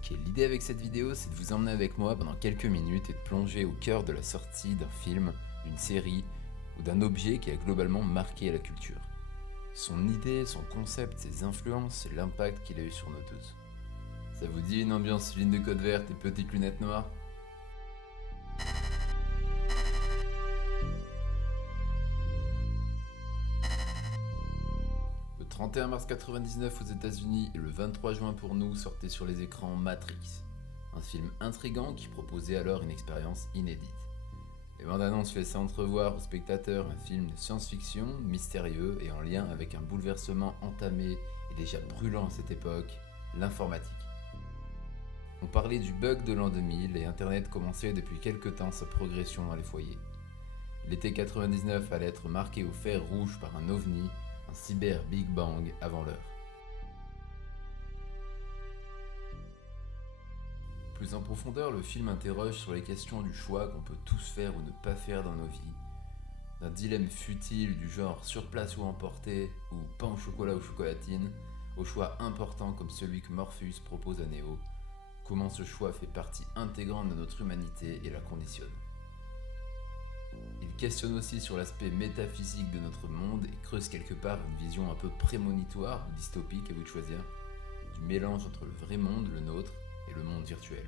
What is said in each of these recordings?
Ok, l'idée avec cette vidéo, c'est de vous emmener avec moi pendant quelques minutes et de plonger au cœur de la sortie d'un film, d'une série ou d'un objet qui a globalement marqué la culture. Son idée, son concept, ses influences et l'impact qu'il a eu sur nous tous. Ça vous dit une ambiance ligne de code verte et petites lunettes noires ? Le 31 mars 99 aux États-Unis et le 23 juin pour nous sortait sur les écrans Matrix, un film intrigant qui proposait alors une expérience inédite. Les bandes annonces laissaient entrevoir aux spectateurs un film de science-fiction mystérieux et en lien avec un bouleversement entamé et déjà brûlant à cette époque, l'informatique. On parlait du bug de l'an 2000 et Internet commençait depuis quelque temps sa progression dans les foyers. L'été 99 allait être marqué au fer rouge par un ovni, un cyber Big Bang avant l'heure. Plus en profondeur, le film interroge sur les questions du choix qu'on peut tous faire ou ne pas faire dans nos vies, d'un dilemme futile du genre sur place ou emporté, ou pain au chocolat ou chocolatine, au choix important comme celui que Morpheus propose à Neo, comment ce choix fait partie intégrante de notre humanité et la conditionne. Il questionne aussi sur l'aspect métaphysique de notre monde et creuse quelque part une vision un peu prémonitoire ou dystopique, à vous de choisir, du mélange entre le vrai monde, le nôtre, et le monde virtuel.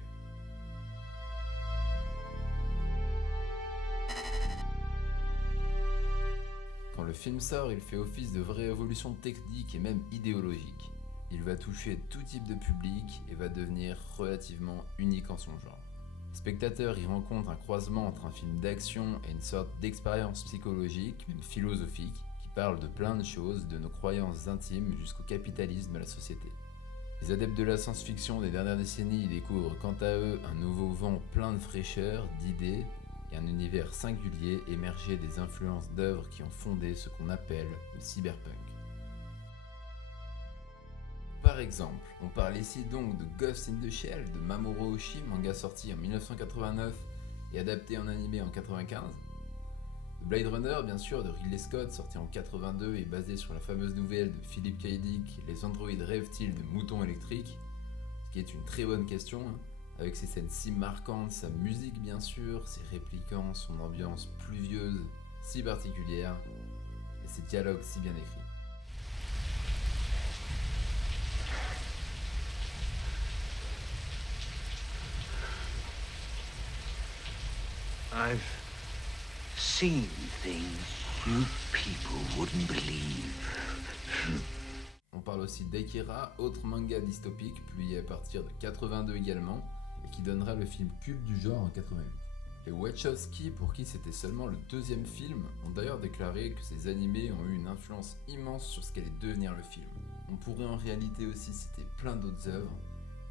Quand le film sort, il fait office de vraie évolution technique et même idéologique. Il va toucher tout type de public et va devenir relativement unique en son genre. Les spectateurs y rencontrent un croisement entre un film d'action et une sorte d'expérience psychologique, même philosophique, qui parle de plein de choses, de nos croyances intimes jusqu'au capitalisme et la société. Les adeptes de la science-fiction des dernières décennies y découvrent quant à eux un nouveau vent plein de fraîcheur, d'idées et un univers singulier émergé des influences d'œuvres qui ont fondé ce qu'on appelle le cyberpunk. Par exemple, on parle ici donc de Ghost in the Shell de Mamoru Oshii, manga sorti en 1989 et adapté en animé en 1995. De Blade Runner, bien sûr, de Ridley Scott, sorti en 82 et basé sur la fameuse nouvelle de Philip K. Dick, Les androïdes rêvent-ils de moutons électriques ? Ce qui est une très bonne question, avec ses scènes si marquantes, sa musique bien sûr, ses répliquants, son ambiance pluvieuse si particulière et ses dialogues si bien écrits. I've seen things you people wouldn't believe. On parle aussi d'Akira, autre manga dystopique publié à partir de 82 également et qui donnera le film culte du genre en 88. Les Wachowski, pour qui c'était seulement le deuxième film, ont d'ailleurs déclaré que ces animés ont eu une influence immense sur ce qu'allait devenir le film. On pourrait en réalité aussi citer plein d'autres œuvres,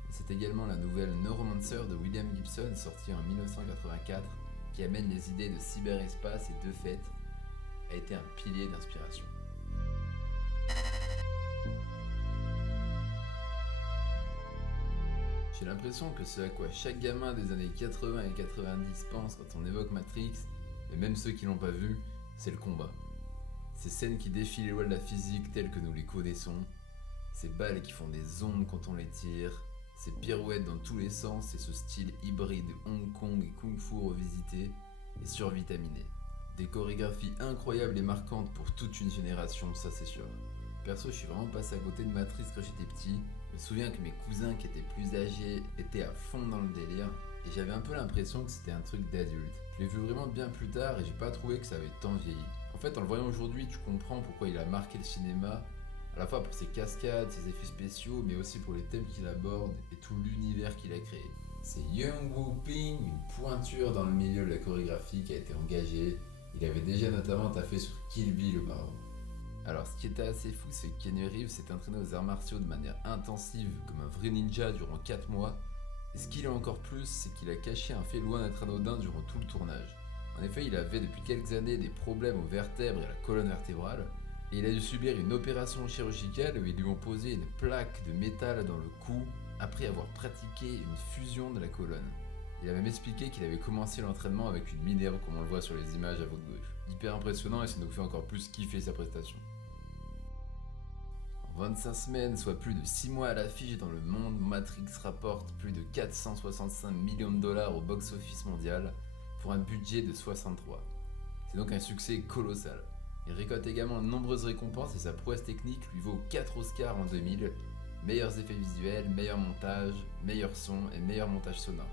mais c'est également la nouvelle Neuromancer de William Gibson sortie en 1984 qui amène les idées de cyberespace et de fait a été un pilier d'inspiration. J'ai l'impression que ce à quoi chaque gamin des années 80 et 90 pense quand on évoque Matrix, et même ceux qui l'ont pas vu, c'est le combat. Ces scènes qui défient les lois de la physique telles que nous les connaissons, ces balles qui font des ondes quand on les tire, ces pirouettes dans tous les sens et ce style hybride Hong Kong et Kung Fu revisité et survitaminé. Des chorégraphies incroyables et marquantes pour toute une génération, ça c'est sûr. Perso, je suis vraiment passé à côté de Matrix quand j'étais petit. Je me souviens que mes cousins qui étaient plus âgés étaient à fond dans le délire et j'avais un peu l'impression que c'était un truc d'adulte. Je l'ai vu vraiment bien plus tard et j'ai pas trouvé que ça avait tant vieilli. En fait, en le voyant aujourd'hui, tu comprends pourquoi il a marqué le cinéma, à la fois pour ses cascades, ses effets spéciaux, mais aussi pour les thèmes qu'il aborde et tout l'univers qu'il a créé. C'est Yung Woo Ping, une pointure dans le milieu de la chorégraphie qui a été engagée. Il avait déjà notamment taffé sur Kill Bill auparavant. Alors ce qui était assez fou, c'est que Keanu Reeves s'est entraîné aux arts martiaux de manière intensive comme un vrai ninja durant 4 mois. Et ce qu'il est encore plus, c'est qu'il a caché un fait loin d'être anodin durant tout le tournage. En effet, il avait depuis quelques années des problèmes aux vertèbres et à la colonne vertébrale, et il a dû subir une opération chirurgicale où ils lui ont posé une plaque de métal dans le cou après avoir pratiqué une fusion de la colonne. Il a même expliqué qu'il avait commencé l'entraînement avec une minerve comme on le voit sur les images à votre gauche. Hyper impressionnant et ça nous fait encore plus kiffer sa prestation. En 25 semaines, soit plus de 6 mois à l'affiche dans le monde, Matrix rapporte plus de 465 millions de dollars au box-office mondial pour un budget de 63. C'est donc un succès colossal. Il récolte également de nombreuses récompenses et sa prouesse technique lui vaut 4 Oscars en 2000, meilleurs effets visuels, meilleur montage, meilleur son et meilleur montage sonore.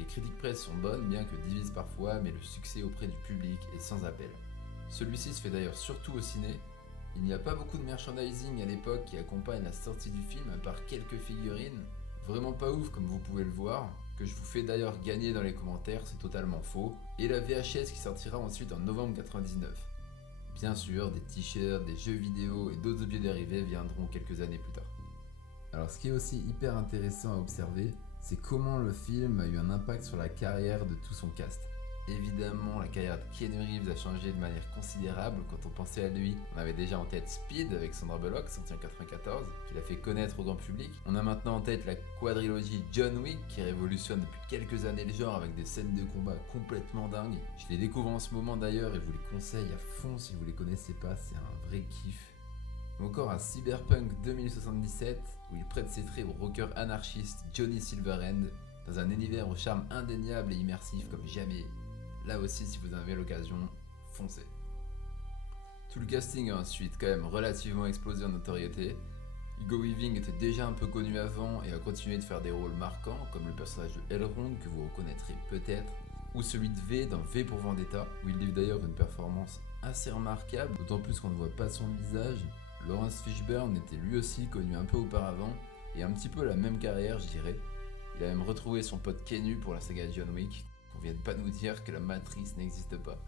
Les critiques presse sont bonnes, bien que divisent parfois, mais le succès auprès du public est sans appel. Celui-ci se fait d'ailleurs surtout au ciné. Il n'y a pas beaucoup de merchandising à l'époque qui accompagne la sortie du film, à part quelques figurines. Vraiment pas ouf comme vous pouvez le voir, que je vous fais d'ailleurs gagner dans les commentaires, c'est totalement faux. Et la VHS qui sortira ensuite en novembre 99. Bien sûr, des t-shirts, des jeux vidéo et d'autres objets dérivés viendront quelques années plus tard. Alors ce qui est aussi hyper intéressant à observer, c'est comment le film a eu un impact sur la carrière de tout son cast. Évidemment, la carrière de Keanu Reeves a changé de manière considérable. Quand on pensait à lui, on avait déjà en tête Speed avec Sandra Bullock, sorti en 1994, qui l'a fait connaître au grand public. On a maintenant en tête la quadrilogie John Wick, qui révolutionne depuis quelques années le genre avec des scènes de combat complètement dingues. Je les découvre en ce moment d'ailleurs et vous les conseille à fond si vous les connaissez pas, c'est un vrai kiff. Ou encore à Cyberpunk 2077, où il prête ses traits au rocker anarchiste Johnny Silverhand, dans un univers au charme indéniable et immersif comme jamais. Là aussi, si vous en avez l'occasion, foncez. Tout le casting a ensuite quand même relativement explosé en notoriété. Hugo Weaving était déjà un peu connu avant et a continué de faire des rôles marquants, comme le personnage de Elrond que vous reconnaîtrez peut-être, ou celui de V dans V pour Vendetta, où il livre d'ailleurs une performance assez remarquable, d'autant plus qu'on ne voit pas son visage. Lawrence Fishburne était lui aussi connu un peu auparavant, et un petit peu la même carrière je dirais. Il a même retrouvé son pote Keanu pour la saga John Wick. On vient de pas nous dire que la matrice n'existe pas.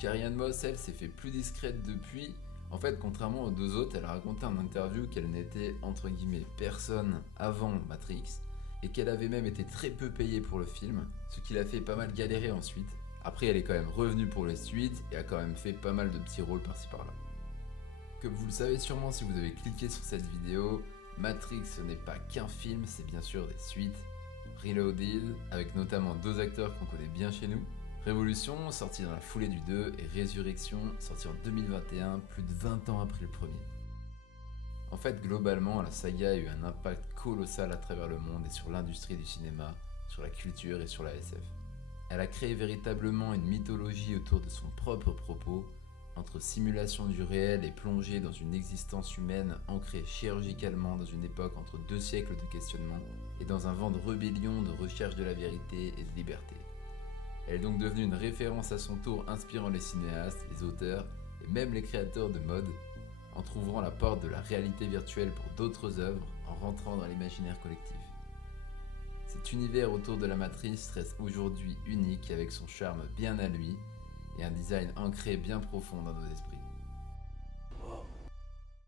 Carrie-Anne Moss, elle, s'est fait plus discrète depuis. En fait, contrairement aux deux autres, elle a raconté en interview qu'elle n'était, entre guillemets, personne avant Matrix, et qu'elle avait même été très peu payée pour le film, ce qui l'a fait pas mal galérer ensuite. Après, elle est quand même revenue pour les suites, et a quand même fait pas mal de petits rôles par-ci par-là. Comme vous le savez sûrement si vous avez cliqué sur cette vidéo, Matrix ce n'est pas qu'un film, c'est bien sûr des suites. Reloaded, avec notamment deux acteurs qu'on connaît bien chez nous. Révolution, sorti dans la foulée du 2, et Résurrection, sorti en 2021, plus de 20 ans après le premier. En fait, globalement, la saga a eu un impact colossal à travers le monde et sur l'industrie du cinéma, sur la culture et sur la SF. Elle a créé véritablement une mythologie autour de son propre propos, entre simulation du réel et plongée dans une existence humaine ancrée chirurgicalement dans une époque entre deux siècles de questionnement et dans un vent de rébellion, de recherche de la vérité et de liberté. Elle est donc devenue une référence à son tour inspirant les cinéastes, les auteurs et même les créateurs de mode, en trouvant la porte de la réalité virtuelle pour d'autres œuvres en rentrant dans l'imaginaire collectif. Cet univers autour de la matrice reste aujourd'hui unique avec son charme bien à lui et un design ancré bien profond dans nos esprits.